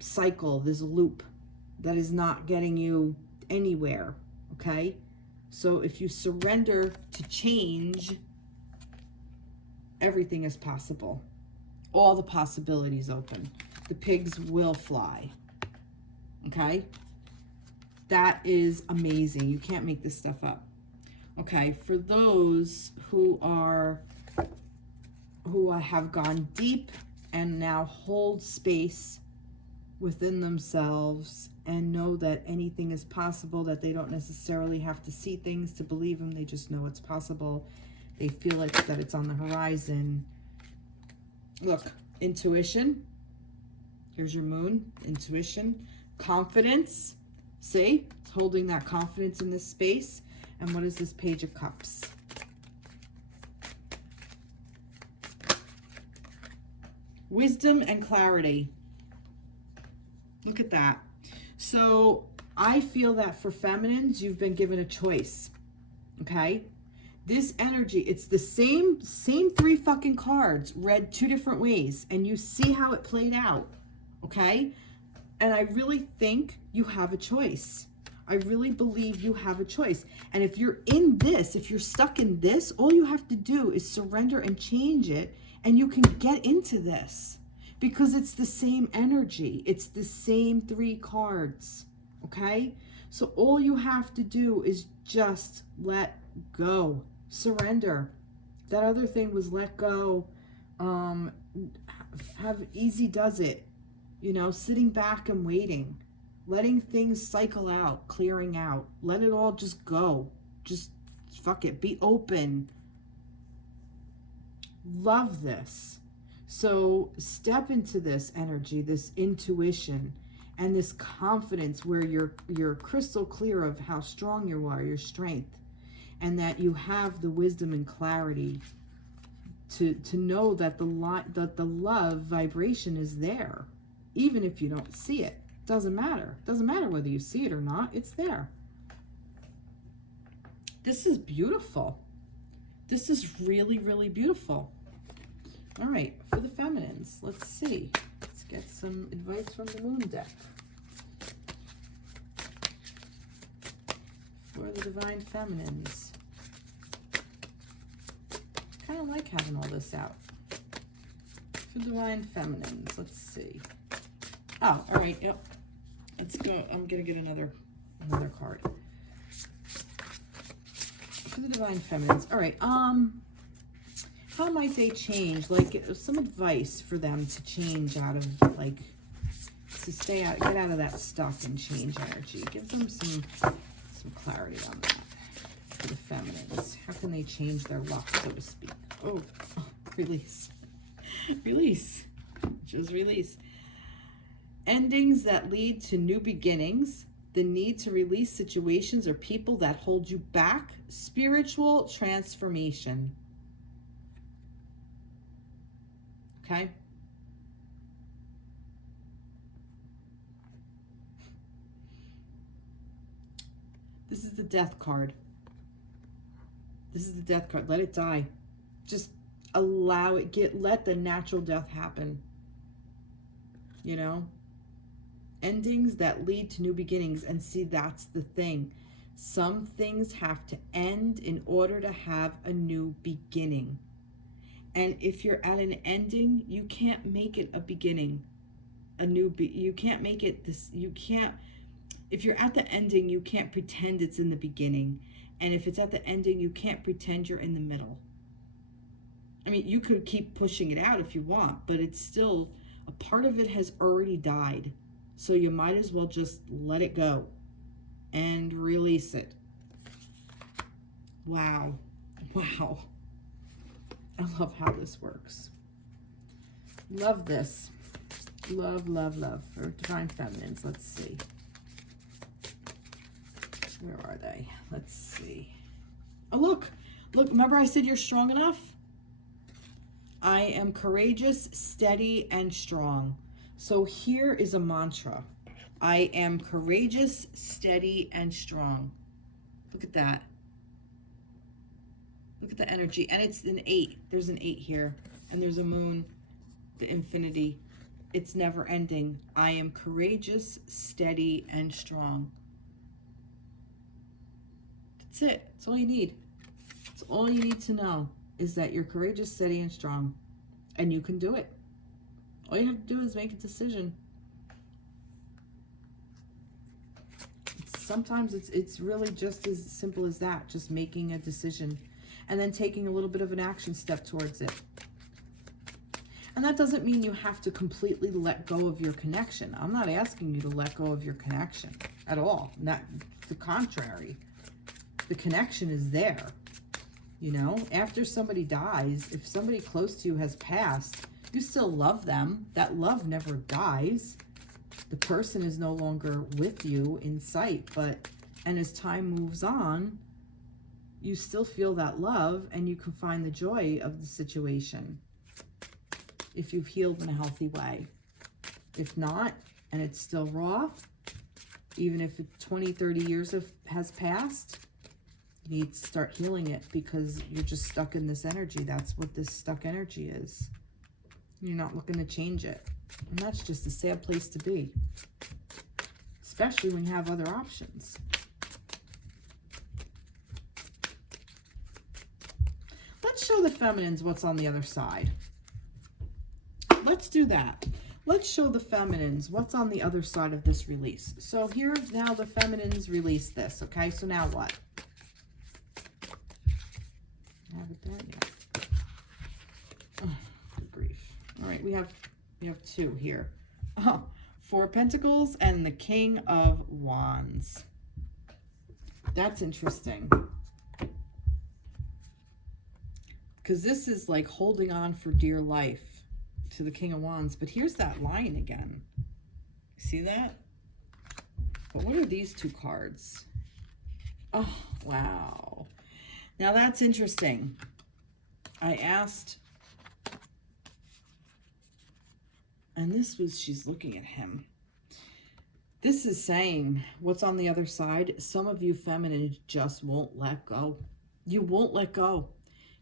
cycle, this loop that is not getting you anywhere, okay? So if you surrender to change, everything is possible. All the possibilities open. The pigs will fly, okay? That is amazing. You can't make this stuff up. Okay, for those who have gone deep and now hold space within themselves and know that anything is possible, that they don't necessarily have to see things to believe them, they just know it's possible. They feel it, that it's on the horizon. Look, intuition. Here's your moon, intuition. Confidence. See? It's holding that confidence in this space. And what is this Page of Cups? Wisdom and clarity. Look at that. So I feel that for feminines, you've been given a choice. Okay? This energy, it's the same three fucking cards read two different ways. And you see how it played out. Okay? And I really think you have a choice. I really believe you have a choice. And if you're in this, if you're stuck in this, all you have to do is surrender and change it, and you can get into this because it's the same energy. It's the same three cards, okay? So all you have to do is just let go, surrender. That other thing was let go, have easy does it, you know, sitting back and waiting. Letting things cycle out, clearing out. Let it all just go. Just fuck it. Be open. Love this. So step into this energy, this intuition, and this confidence where you're crystal clear of how strong you are, your strength, and that you have the wisdom and clarity to know that the love vibration is there, even if you don't see it. Doesn't matter. Doesn't matter whether you see it or not. It's there. This is beautiful. This is really, really beautiful. All right, for the feminines, let's see. Let's get some advice from the moon deck. For the divine feminines. Kind of like having all this out. For divine feminines, let's see. Oh, all right, yep. Let's go. I'm gonna get another card for the divine feminines. All right. How might they change? Like some advice for them to change out of like to stay out, get out of that stuck and change energy. Give them some clarity on that for the feminines. How can they change their luck, so to speak? Oh, release. Release. Just release. Endings that lead to new beginnings. The need to release situations or people that hold you back. Spiritual transformation. Okay? This is the death card. This is the death card. Let it die. Just allow it. Let the natural death happen. You know? Endings that lead to new beginnings. And see, that's the thing. Some things have to end in order to have a new beginning. And if you're at an ending, you can't make it a beginning. You can't make it this. You can't. If you're at the ending, you can't pretend it's in the beginning. And if it's at the ending, you can't pretend you're in the middle. I mean, you could keep pushing it out if you want, but it's still, a part of it has already died. So you might as well just let it go and release it. Wow. Wow. I love how this works. Love this. Love, love, love. For Divine Feminines, let's see. Where are they? Let's see. Oh, look. Look, remember I said you're strong enough? I am courageous, steady, and strong. So here is a mantra. I am courageous, steady, and strong. Look at that. Look at the energy. And it's an 8. There's an 8 here. And there's a moon, the infinity. It's never ending. I am courageous, steady, and strong. That's it. That's all you need. That's all you need to know, is that you're courageous, steady, and strong. And you can do it. All you have to do is make a decision. Sometimes it's really just as simple as that. Just making a decision. And then taking a little bit of an action step towards it. And that doesn't mean you have to completely let go of your connection. I'm not asking you to let go of your connection at all. Not the contrary. The connection is there. You know, after somebody dies, if somebody close to you has passed, you still love them. That love never dies. The person is no longer with you in sight, and as time moves on, you still feel that love and you can find the joy of the situation if you've healed in a healthy way. If not, and it's still raw, even if 20, 30 years has passed, you need to start healing it, because you're just stuck in this energy. That's what this stuck energy is. You're not looking to change it. And that's just a sad place to be, especially when you have other options. Let's show the feminines what's on the other side. Let's do that. Let's show the feminines what's on the other side of this release. So here now the feminines release this, okay? So now what? I haven't done it yet. Oh, good grief. All right, we have 2 here. Oh, 4 of Pentacles and the King of Wands. That's interesting. Because this is like holding on for dear life to the King of Wands. But here's that line again. See that? But what are these 2 cards? Oh, wow. Now that's interesting. I asked, and this was, she's looking at him. This is saying, what's on the other side? Some of you feminine just won't let go. You won't let go.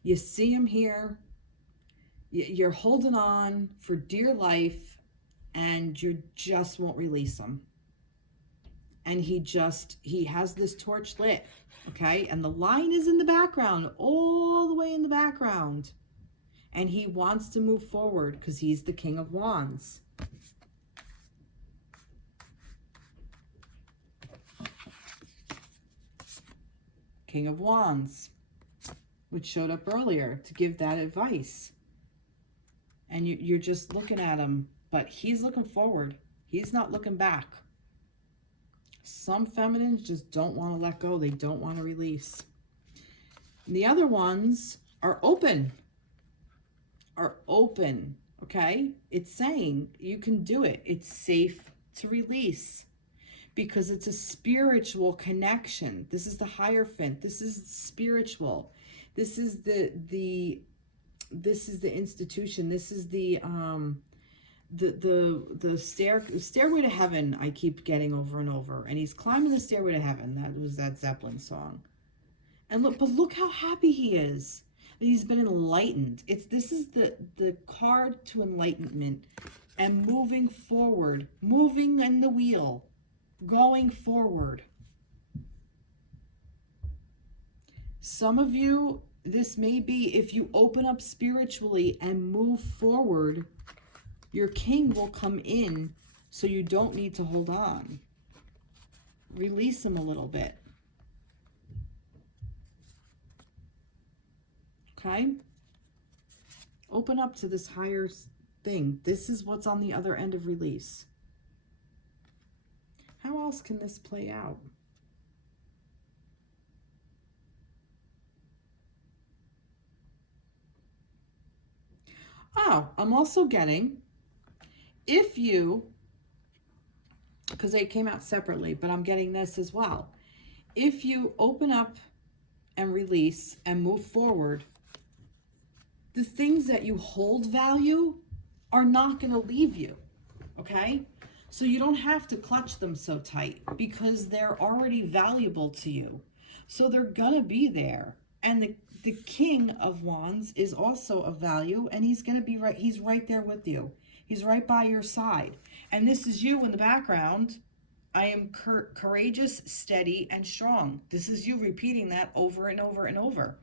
You see him here. You're holding on for dear life, and you just won't release him. And he has this torch lit, okay? And the line is in the background, all the way in the background. And he wants to move forward because he's the King of Wands. King of Wands, which showed up earlier to give that advice. And you're just looking at him, but he's looking forward. He's not looking back. Some feminines just don't want to let go. They don't want to release. And the other ones are open. Okay? It's saying you can do it. It's safe to release because it's a spiritual connection. This is the Hierophant. This is spiritual. This is the institution. This is the stairway to heaven. I keep getting over and over. And he's climbing the stairway to heaven. That was that Zeppelin song. And look how happy he is. He's been enlightened. This is the card to enlightenment and moving forward, moving in the wheel, going forward. Some of you, this may be if you open up spiritually and move forward, your king will come in so you don't need to hold on. Release him a little bit. Okay? Open up to this higher thing. This is what's on the other end of release. How else can this play out? Oh, I'm also getting, if you, because they came out separately, but I'm getting this as well. If you open up and release and move forward, the things that you hold value are not going to leave you, okay? So you don't have to clutch them so tight because they're already valuable to you. So they're going to be there. And the King of Wands is also of value, and he's going to be right. He's right there with you. He's right by your side. And this is you in the background. I am courageous, steady, and strong. This is you repeating that over and over and over.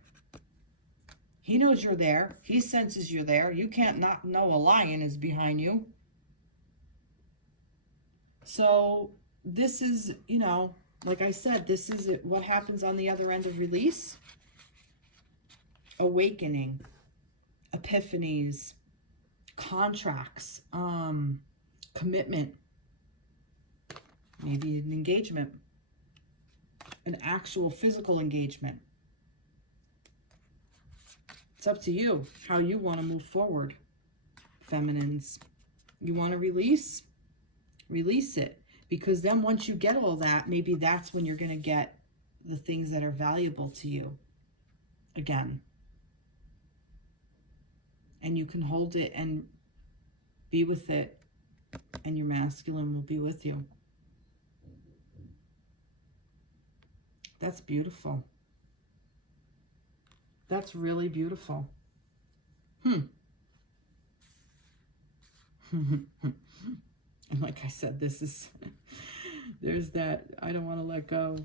He knows you're there. He senses you're there. You can't not know a lion is behind you. So this is, you know, like I said, this is what happens on the other end of release. Awakening, epiphanies, contracts, commitment, maybe an engagement, an actual physical engagement. It's up to you how you want to move forward, feminines. You want to release? Release it. Because then once you get all that, maybe that's when you're going to get the things that are valuable to you again. And you can hold it and be with it, and your masculine will be with you. That's beautiful. That's really beautiful. And like I said, there's that, I don't want to let go.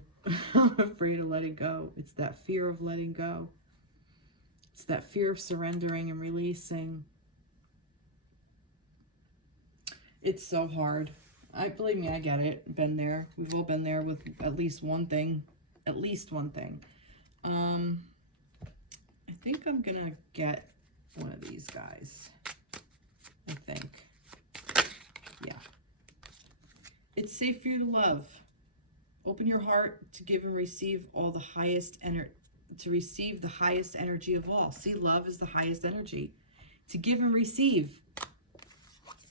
I'm afraid of letting go. It's that fear of letting go. It's that fear of surrendering and releasing. It's so hard. Believe me, I get it. Been there. We've all been there with at least one thing. At least one thing. I think I'm gonna get one of these guys. I think. Yeah. It's safe for you to love. Open your heart to give and receive all the highest energy. To receive the highest energy of all. See, love is the highest energy. To give and receive.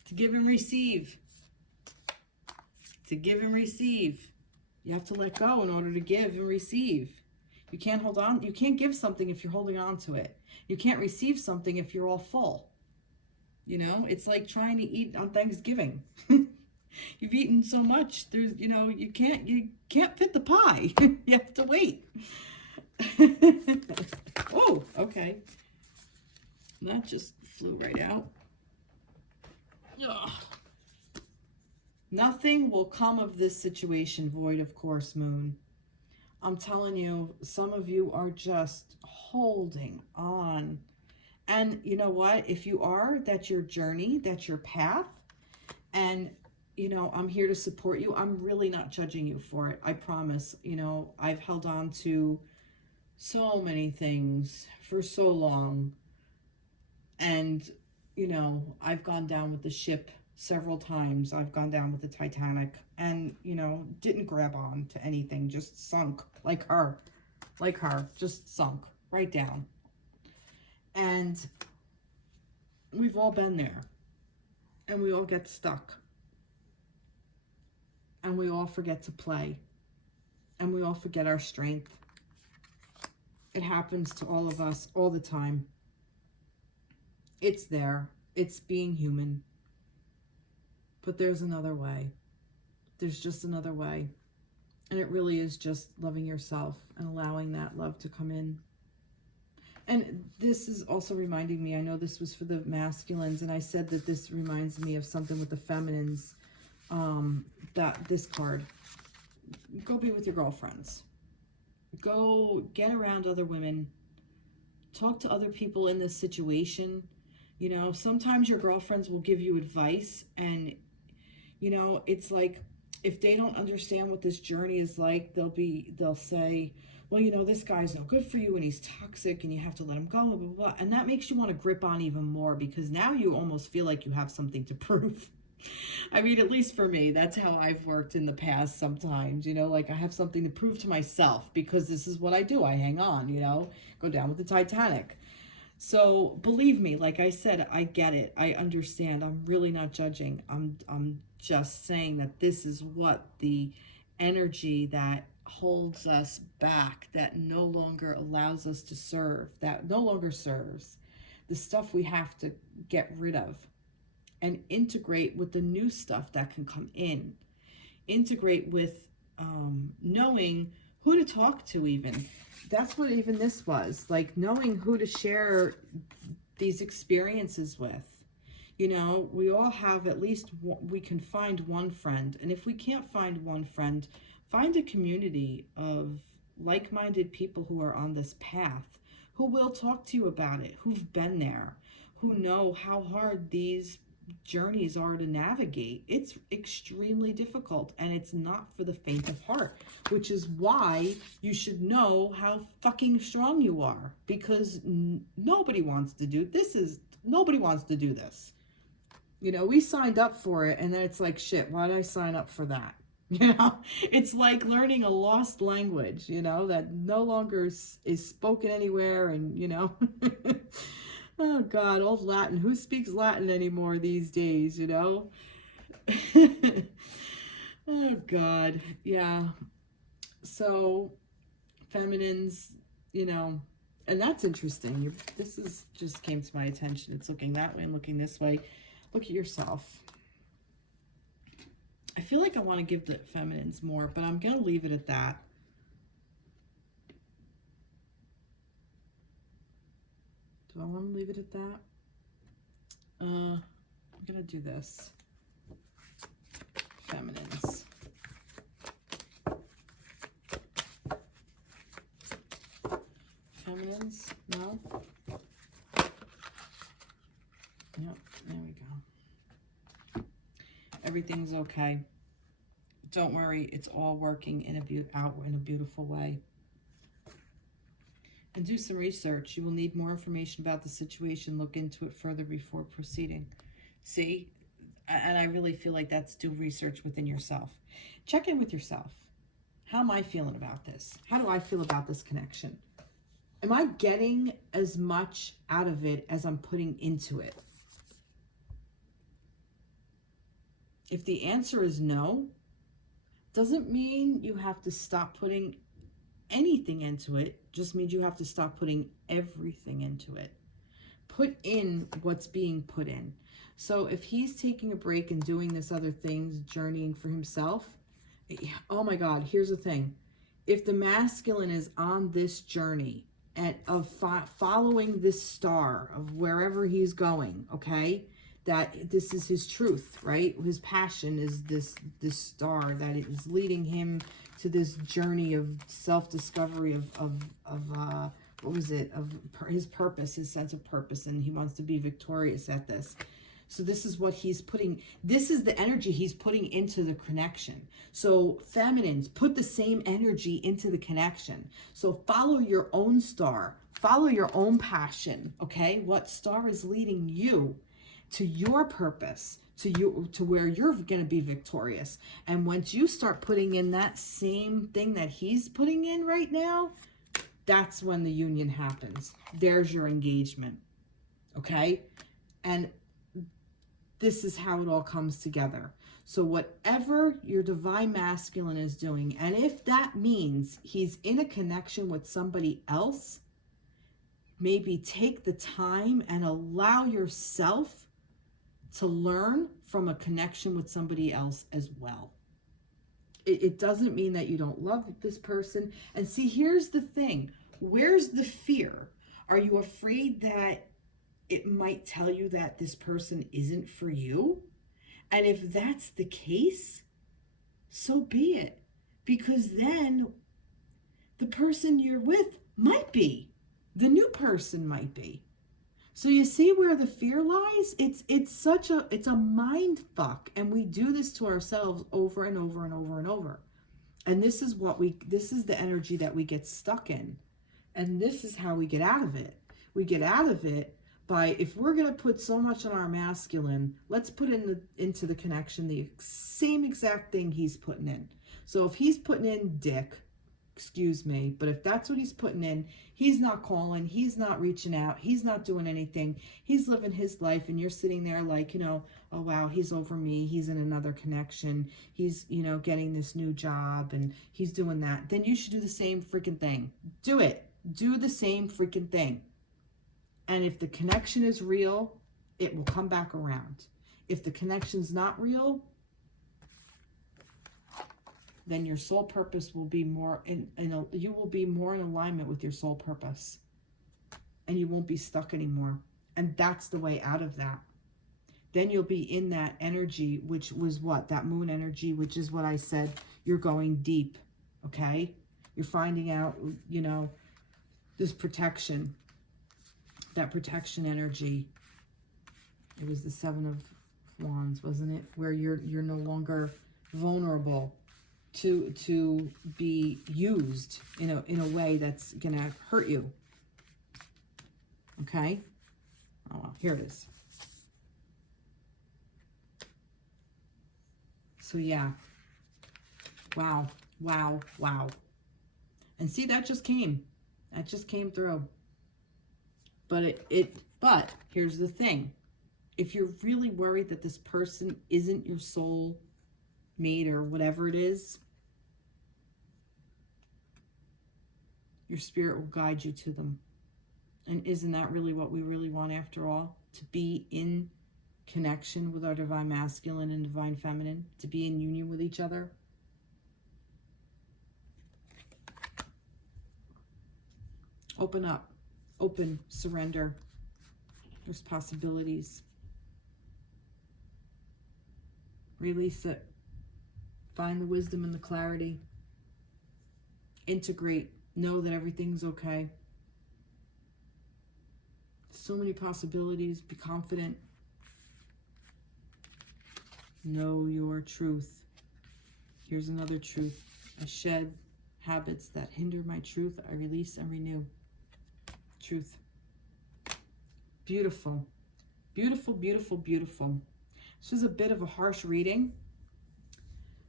To give and receive. To give and receive. You have to let go in order to give and receive. You can't hold on. You can't give something if you're holding on to it. You can't receive something if you're all full. You know, it's like trying to eat on Thanksgiving. You've eaten so much. There's, you know, you can't fit the pie. You have to wait. Oh, okay. That just flew right out. Ugh. Nothing will come of this situation void of course, Moon. I'm telling you, some of you are just holding on. And you know what? If you are, that's your journey, that's your path. And, you know, I'm here to support you. I'm really not judging you for it. I promise. You know, I've held on to so many things for so long. And, you know, I've gone down with the ship several times. I've gone down with the Titanic and, you know, didn't grab on to anything, just sunk like her, just sunk right down. And we've all been there, and we all get stuck, and we all forget to play, and we all forget our strength. It happens to all of us all the time. It's there. It's being human. But there's another way. There's just another way. And it really is just loving yourself and allowing that love to come in. And this is also reminding me, I know this was for the masculines, and I said that this reminds me of something with the feminines. That this card. Go be with your girlfriends. Go get around other women. Talk to other people in this situation. You know, sometimes your girlfriends will give you advice, and, you know, it's like, if they don't understand what this journey is like, they'll say, well, you know, this guy's no good for you and he's toxic and you have to let him go, blah, blah, blah. And that makes you want to grip on even more, because now you almost feel like you have something to prove. I mean, at least for me, that's how I've worked in the past sometimes, you know, like I have something to prove to myself, because this is what I do. I hang on, you know, go down with the Titanic. So believe me, like I said, I get it. I understand. I'm really not judging. I'm just saying that this is what the energy that holds us back, that no longer allows us to serve, that no longer serves, the stuff we have to get rid of and integrate with the new stuff that can come in. Integrate with knowing who to talk to even. That's what even this was, like knowing who to share these experiences with. You know, we all have at least one, we can find one friend. And if we can't find one friend, find a community of like-minded people who are on this path, who will talk to you about it, who've been there, who know how hard these journeys are to navigate. It's extremely difficult, and it's not for the faint of heart, which is why you should know how fucking strong you are, because nobody wants to do nobody wants to do this. You know, we signed up for it, and then it's like, shit, why did I sign up for that? You know, it's like learning a lost language, you know, that no longer is spoken anywhere, and, you know, oh God, old Latin. Who speaks Latin anymore these days, you know? Oh God, yeah. So, feminines, you know, and that's interesting. This is just came to my attention. It's looking that way and looking this way. Look at yourself. I feel like I want to give the feminines more, but I'm going to leave it at that. Do I want to leave it at that? I'm going to do this. Feminines. Feminines? No? Yep, there we go. Everything's okay. Don't worry, it's all working out in a beautiful way. And do some research. You will need more information about the situation. Look into it further before proceeding. See? And I really feel like that's do research within yourself. Check in with yourself. How am I feeling about this? How do I feel about this connection? Am I getting as much out of it as I'm putting into it? If the answer is no, doesn't mean you have to stop putting anything into it. Just means you have to stop putting everything into it. Put in what's being put in. So if he's taking a break and doing this other things, journeying for himself, oh my God, here's the thing. If the masculine is on this journey and of following this star of wherever he's going, okay, that this is his truth, right? His passion is this star that is leading him to this journey of self-discovery of what was it? Of his purpose, his sense of purpose, and he wants to be victorious at this. So this is what he's putting, this is the energy he's putting into the connection. So feminines, put the same energy into the connection. So follow your own star, follow your own passion, okay? What star is leading you? to your purpose, to where you're going to be victorious. And once you start putting in that same thing that he's putting in right now, that's when the union happens. There's your engagement. Okay? And this is how it all comes together. So whatever your divine masculine is doing, and if that means he's in a connection with somebody else, maybe take the time and allow yourself to learn from a connection with somebody else as well. It doesn't mean that you don't love this person. And see, here's the thing. Where's the fear? Are you afraid that it might tell you that this person isn't for you? And if that's the case, so be it. Because then the person you're with might be. The new person might be. So you see where the fear lies? It's a mind fuck. And we do this to ourselves over and over and over and over. And this is the energy that we get stuck in. And this is how we get out of it. We get out of it by, if we're going to put so much on our masculine, let's put into the connection the same exact thing he's putting in. So if he's putting in dick, excuse me, but if that's what he's putting in, he's not calling, he's not reaching out, he's not doing anything, he's living his life, and you're sitting there like, oh wow, he's over me, he's in another connection, he's, getting this new job, and he's doing that, then you should do the same freaking thing. Do it. Do the same freaking thing. And if the connection is real, it will come back around. If the connection's not real, then your soul purpose will be more you will be more in alignment with your soul purpose. And you won't be stuck anymore. And that's the way out of that. Then you'll be in that energy, which was what? That moon energy, which is what I said, you're going deep, okay? You're finding out, this protection, that protection energy. It was the Seven of Wands, wasn't it? Where you're no longer vulnerable to be used in a way that's gonna hurt you. Okay? Oh, well, here it is. So yeah. Wow. Wow. Wow. And see, that just came. That just came through. But but here's the thing. If you're really worried that this person isn't your soul mate or whatever it is, your spirit will guide you to them. And isn't that really what we really want after all? To be in connection with our divine masculine and divine feminine, to be in union with each other. Open up, open, surrender. There's possibilities. Release it. Find the wisdom and the clarity. Integrate. Know that everything's okay. So many possibilities. Be confident. Know your truth. Here's another truth. I shed habits that hinder my truth. I release and renew. Truth. Beautiful. Beautiful, beautiful, beautiful. This was a bit of a harsh reading.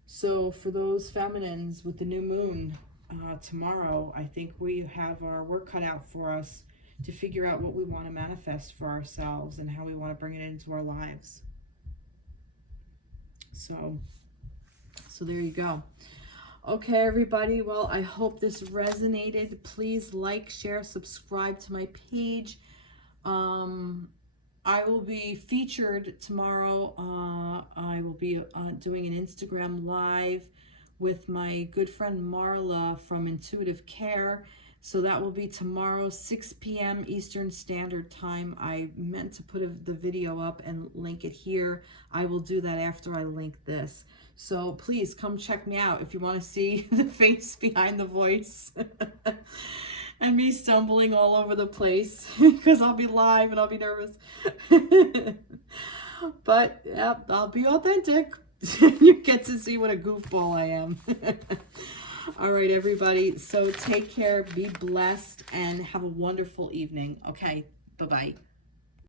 So for those feminines with the new moon tomorrow, I think we have our work cut out for us to figure out what we want to manifest for ourselves and how we want to bring it into our lives. So there you go. Okay, everybody. Well, I hope this resonated. Please like, share, subscribe to my page. I will be featured tomorrow. I will be doing an Instagram live with my good friend Marla from Intuitive Care. So that will be tomorrow, 6 p.m. Eastern Standard Time. I meant to put the video up and link it here. I will do that after I link this. So please come check me out if you want to see the face behind the voice. And me stumbling all over the place because I'll be live and I'll be nervous. But yeah, I'll be authentic. You get to see what a goofball I am. All right, everybody. So take care, be blessed, and have a wonderful evening. Okay, bye-bye.